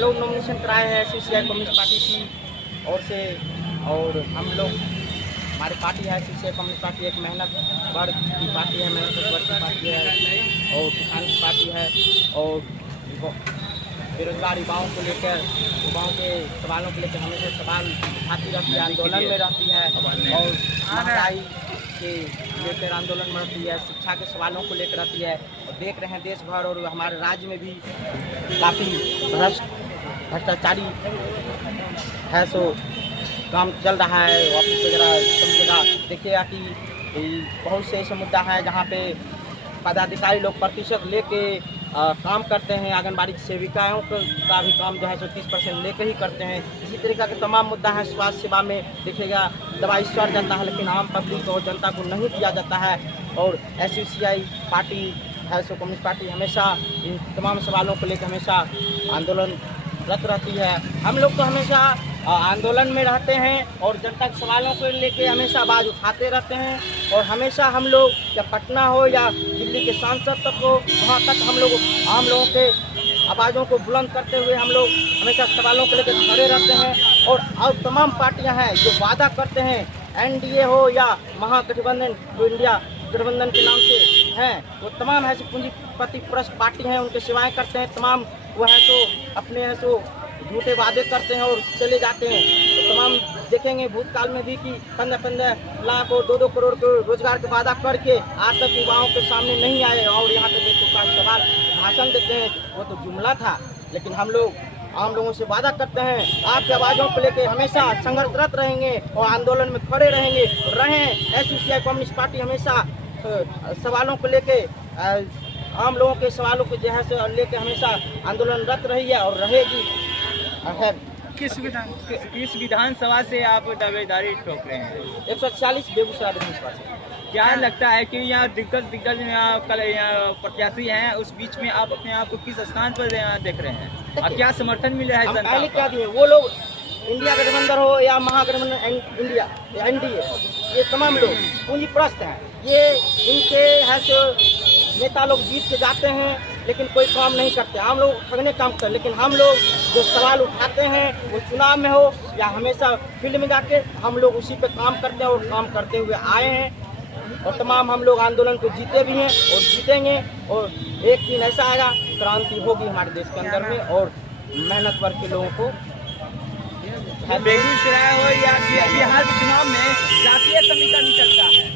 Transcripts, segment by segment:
लोग नॉमिनेशन कराए हैं सीसीआई कम्युनिस्ट पार्टी की ओर से। और हम लोग हमारी पार्टी है सीसीआई कम्युनिस्ट पार्टी, एक मेहनत वर्ग की पार्टी है, मेहनत वर्ग की पार्टी है और किसान की पार्टी है। और बेरोजगार युवाओं को लेकर, युवाओं के सवालों को लेकर हमेशा सवाल उठाती रहती है, आंदोलन में रहती है। और महंगाई के लेकर आंदोलन में रहती है, शिक्षा के सवालों को लेकर रहती है। और देख रहे हैं देश भर और हमारे राज्य में भी काफ़ी भ्रष्टाचारी है, सो काम चल रहा है ऑफिस वगैरह सब जगह। देखिएगा कि बहुत से ऐसे मुद्दा है जहाँ पे पदाधिकारी लोग प्रतिशत लेके काम करते हैं। आंगनबाड़ी सेविकाओं का भी काम जो है 30% लेकर ही करते हैं। इसी तरीके के तमाम मुद्दा है। स्वास्थ्य सेवा में देखिएगा दवाई सड़ जाता है, लेकिन आम पब्लिक और जनता को नहीं दिया जाता है। और एसयूसीआई पार्टी है सो कम्युनिस्ट पार्टी हमेशा इन तमाम सवालों को लेकर हमेशा आंदोलनरत रहती है। हम लोग तो हमेशा आंदोलन में रहते हैं और जनता के सवालों को लेके हमेशा आवाज़ उठाते रहते हैं। और हमेशा हम लोग या पटना हो या दिल्ली के सांसद तक हो, वहाँ तक हम लोग आम लोगों के आवाज़ों को बुलंद करते हुए हम लोग हमेशा सवालों को लेकर खड़े रहते हैं। और तमाम पार्टियां हैं जो वादा करते हैं, एनडीए हो या महागठबंधन जो इंडिया गठबंधन के नाम से हैं, वो तमाम ऐसी पूंजीपति परस्त पार्टी हैं, उनकी सेवाएँ करते हैं। तमाम वो है तो अपने है सो झूठे वादे करते हैं और चले जाते हैं। तो तमाम देखेंगे भूतकाल में भी कि 15 लाख और 2 करोड़ के रोजगार का वादा करके आज तक युवाओं के सामने नहीं आए। और यहाँ पे देखो का सवाल भाषण देते हैं, वो तो जुमला था। लेकिन हम लोग आम लोगों से वादा करते हैं, आपकी आवाज़ों को लेकर हमेशा संघर्षरत रहेंगे और आंदोलन में खड़े रहेंगे। एसयूसीआई कम्युनिस्ट पार्टी हमेशा सवालों को लेके आम लोगों के सवालों को जो है से लेके हमेशा आंदोलनरत रही है और रहेगी। किस विधानसभा से आप दावेदारी ठोक रहे हैं? 140 बेगूसराय विधानसभा से। क्या लगता है कि यहाँ दिग्गज यहाँ प्रत्याशी हैं, उस बीच में आप अपने आप को किस स्थान पर देख रहे हैं और क्या समर्थन मिला है जनता पहले क्या दिए वो लोग, इंडिया गठबंधन हो या महागठबंधन इंडिया एनडीए, ये तमाम लोग पूंजीपरस्त हैं। ये इनके है सो नेता लोग जीत के जाते हैं लेकिन कोई काम नहीं करते। हम लोग ठगने काम करते, लेकिन हम लोग जो सवाल उठाते हैं वो चुनाव में हो या हमेशा फील्ड में जाके हम लोग उसी पे काम करते हैं और काम करते हुए आए हैं। और तमाम हम लोग आंदोलन को जीते भी हैं और जीतेंगे। और एक दिन ऐसा आएगा, क्रांति होगी हमारे देश के अंदर में और मेहनत वर्ग के लोगों को। बेगूसराय हो या बिहार के चुनाव में जातीय समीकरण चलता है,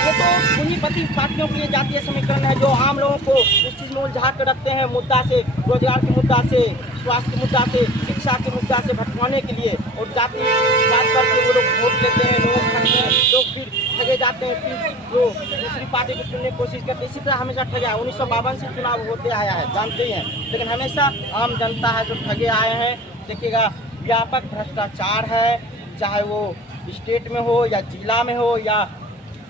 ये तो पूंजीपति पार्टियों के लिए जातीय समीकरण है जो आम लोगों को उस चीज़ में उलझा कर रखते हैं, मुद्दा से, रोजगार के मुद्दा से, स्वास्थ्य के मुद्दा से, शिक्षा के मुद्दा से भटकाने के लिए। और जात करके वो लोग वोट लेते हैं, लोग फिर ठगे जाते हैं, फिर जो दूसरी पार्टी को चुनने की कोशिश करते हैं। इसी तरह हमेशा ठगा 1952 से चुनाव होते आया है, जानते ही हैं। लेकिन हमेशा आम जनता है जो ठगे आए हैं। देखिएगा व्यापक भ्रष्टाचार है, चाहे वो स्टेट में हो या जिला में हो या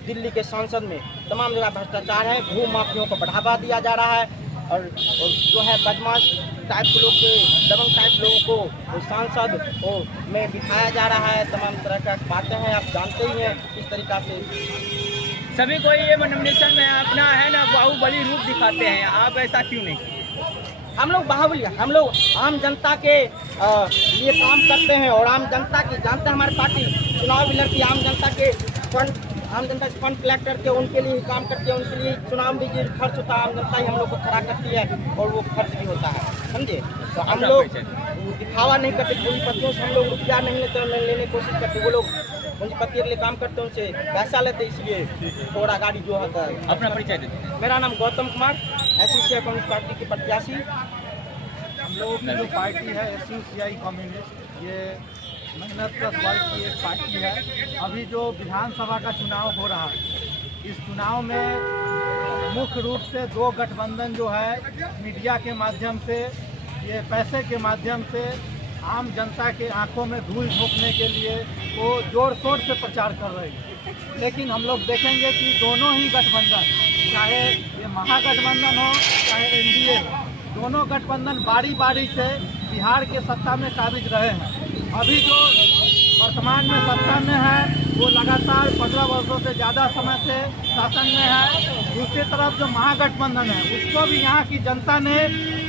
दिल्ली के सांसद में, तमाम जगह भ्रष्टाचार है। भू माफियों को बढ़ावा दिया जा रहा है और जो है बदमाश टाइप के लोग के, दबंग टाइप लोगों को सांसद में बिठाया जा रहा है। तमाम तरह का बातें हैं, आप जानते ही हैं किस तरीका से सभी को ये नॉमिनेशन में अपना है ना बाहुबली रूप दिखाते हैं। आप ऐसा क्यों नहीं? हम लोग बाहुबली, हम लोग आम जनता के लिए काम करते हैं और आम जनता की जानते हैं हमारी पार्टी चुनाव भी लड़ती है। आम जनता के आम जनता फंड कलेक्ट करके उनके लिए काम करती है, उनके लिए चुनाव भी जो खर्च होता है आम जनता ही हम लोग को खड़ा करती है और वो खर्च भी होता है, समझे। तो हम लोग दिखावा नहीं करते, पूंजीपतियों से हम लोग रुपया नहीं लेते, लेने की कोशिश करते। वो लोग पूंजीपति के लिए काम करते हैं, उनसे पैसा लेते, इसलिए थोड़ा गाड़ी जो होता है। अपना परिचय देते हैं। मेरा नाम Gautam Kumar, SUCI communist party के प्रत्याशी। हम लोगों की जो पार्टी है एसयूसीआई कम्युनिस्ट, ये मेहनत प्लस वर्ग की एक पार्टी है। अभी जो विधानसभा का चुनाव हो रहा है, इस चुनाव में मुख्य रूप से 2 गठबंधन जो है मीडिया के माध्यम से, ये पैसे के माध्यम से आम जनता के आंखों में धूल झोंकने के लिए वो जोर शोर से प्रचार कर रही है। लेकिन हम लोग देखेंगे कि दोनों ही गठबंधन, चाहे ये महागठबंधन हो चाहे एनडीए हो, दोनों गठबंधन बारी बारी से बिहार के सत्ता में काबिज रहे हैं। अभी जो वर्तमान में सत्ता में है वो लगातार 15 वर्षों से ज़्यादा समय से शासन में है। दूसरी तरफ जो महागठबंधन है उसको भी यहाँ की जनता ने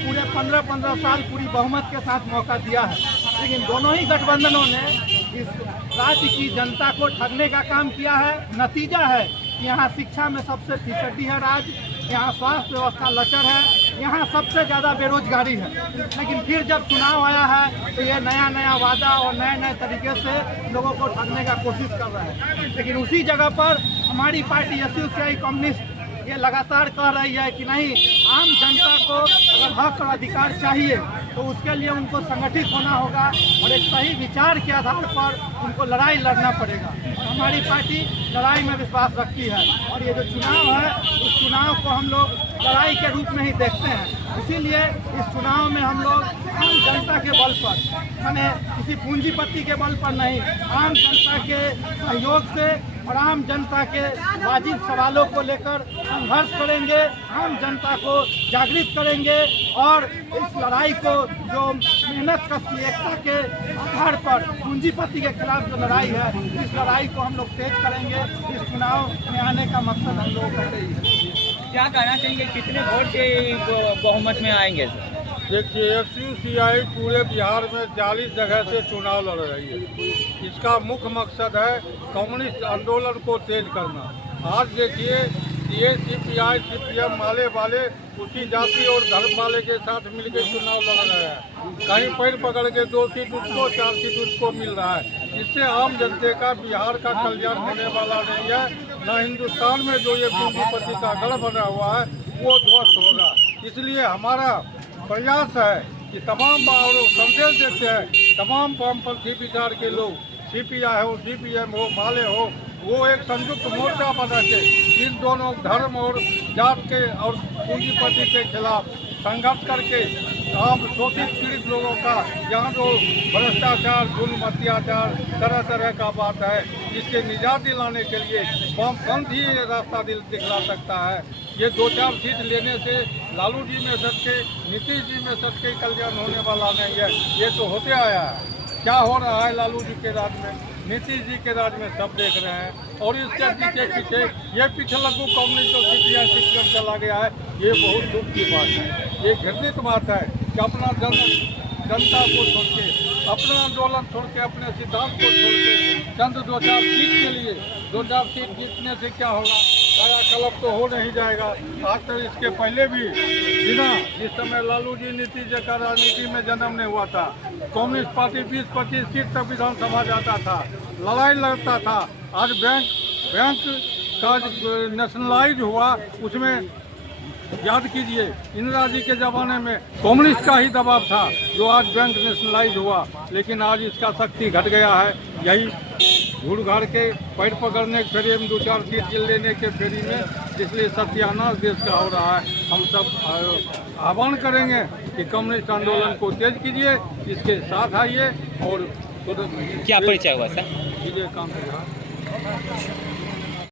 पूरे 15-15 साल पूरी बहुमत के साथ मौका दिया है, लेकिन दोनों ही गठबंधनों ने इस राज्य की जनता को ठगने का काम किया है। नतीजा है कि यहाँ शिक्षा में सबसे फिसड्डी है राज्य, यहाँ स्वास्थ्य व्यवस्था लचर है, यहाँ सबसे ज़्यादा बेरोजगारी है। लेकिन फिर जब चुनाव आया है तो ये नया नया वादा और नए नए तरीके से लोगों को ठगने का कोशिश कर रहा है। लेकिन उसी जगह पर हमारी पार्टी SUCI कम्युनिस्ट ये लगातार कह रही है कि नहीं, आम जनता को अगर हक और अधिकार चाहिए तो उसके लिए उनको संगठित होना होगा और एक सही विचार के आधार पर उनको लड़ाई लड़ना पड़ेगा। और हमारी पार्टी लड़ाई में विश्वास रखती है और ये जो चुनाव है उस चुनाव को हम लोग लड़ाई के रूप में ही देखते हैं। इसीलिए इस चुनाव में हम लोग आम जनता के बल पर, माने किसी पूंजीपति के बल पर नहीं, आम जनता के सहयोग से और आम जनता के वाजिब सवालों को लेकर संघर्ष करेंगे, आम जनता को जागृत करेंगे और इस लड़ाई को जो मेहनत कश एकता के आधार पर पूंजीपति के खिलाफ जो लड़ाई है, इस लड़ाई को हम लोग तेज करेंगे। इस चुनाव में आने का मकसद हम लोग कर रही है। क्या कहना चाहेंगे, कितने वोट के बहुमत में आएंगे सर? देखिए, SUCI पूरे बिहार में 40 जगह से चुनाव लड़ रही है। इसका मुख्य मकसद है कम्युनिस्ट आंदोलन को तेज करना। आज देखिए, ये CPI CPM माले वाले उसी जाति और धर्म वाले के साथ मिलकर चुनाव लड़ रहे हैं। कहीं पैर पकड़ के 2 सीट उसको, 4 सीट उसको मिल रहा है। इससे आम जनता का, बिहार का कल्याण होने वाला नहीं है। न हिंदुस्तान में जो ये पूंजीपति का गढ़ बना हुआ है वो ध्वस्त होगा। इसलिए हमारा प्रयास है कि तमाम और संदेश देते हैं तमाम वामपंथी विचार के लोग, CPI हो, CPM हो, माले हो, वो एक संयुक्त मोर्चा बना के इन दोनों धर्म और जात के और पूंजीपति के खिलाफ संघर्ष करके आम शोषित पीड़ित लोगों का यहाँ जो भ्रष्टाचार, जुल्म, अत्याचार तरह तरह का बात है, इससे निजात दिलाने के लिए वामपंथ ही रास्ता दिखला सकता है। ये 2-4 सीट लेने से लालू जी में सबके, नीतीश जी में सबके कल्याण होने वाला नहीं है। ये तो होते आया है। क्या हो रहा है लालू जी के राज में, नीतीश जी के राज में, सब देख रहे हैं। और इसके पीछे ये पिछलग्गू कम्युनिस्ट और CPI CPM चला गया है। ये बहुत दुख की बात है, ये घृणित बात है कि अपना जनता को छोड़ के, अपना आंदोलन छोड़ के, अपने सिद्धांत को छोड़ के चंद 2-4 सीट के लिए 2-4 सीट जीतने से क्या होगा, काया कलप तो हो नहीं जाएगा। आज तक इसके पहले भी बिना, जिस समय लालू जी, नीतीश जी का राजनीति में जन्म नहीं हुआ था, कम्युनिस्ट पार्टी 20-25 सीट तक विधानसभा जाता था, लड़ाई लड़ता था। आज बैंक का नेशनलाइज हुआ, उसमें याद कीजिए इंदिरा जी के ज़माने में कम्युनिस्ट का ही दबाव था जो आज बैंक नेशनलाइज हुआ, लेकिन आज इसका शक्ति घट गया है। यही घूड़ घाड़ के पैर पकड़ने के फेरी में 2-4 सीट लेने के फेरी में, इसलिए सत्यानाश देश का हो रहा है। हम सब आह्वान करेंगे कि कम्युनिस्ट आंदोलन को तेज कीजिए, इसके साथ आइए। और क्या परिचय हुआ सर? कीजिए काम।